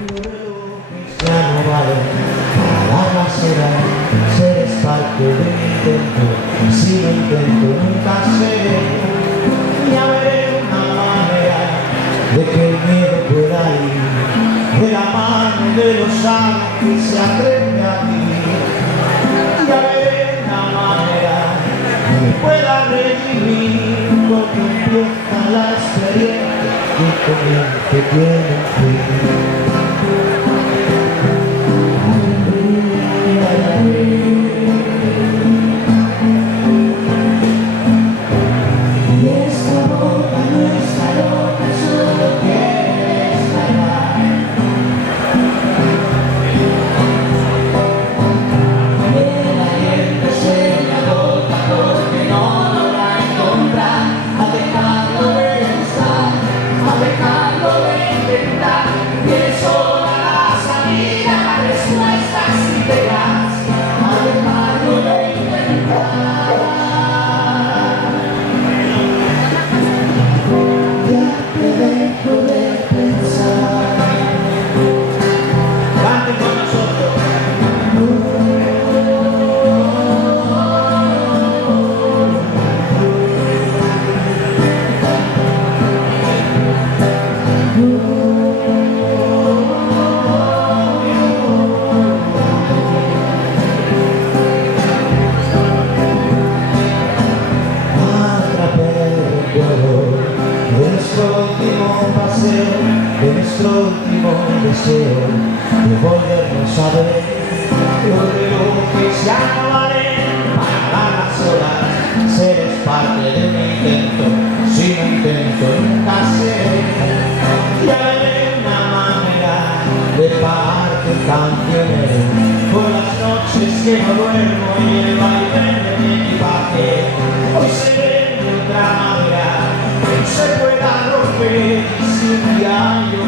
Ya no vale para será, seres parte de mi intento. Si lo intento nunca seré. Ya veré una manera de que el miedo pueda ir de la mano de los años que se atreve a vivir. Ya veré una manera que me pueda revivir, porque empieza la experiencia y comienza tiene un fin. De nuestro último deseo de volvernos a ver, los relojes ya no valen para las horas, seres parte de mi intento, si no intento nunca seré. Ya veré una manera de pagarte canciones por las noches que no duermo y el baile de mi equipaje. Hoy seré de otra manera que no se pueda romper y sin diario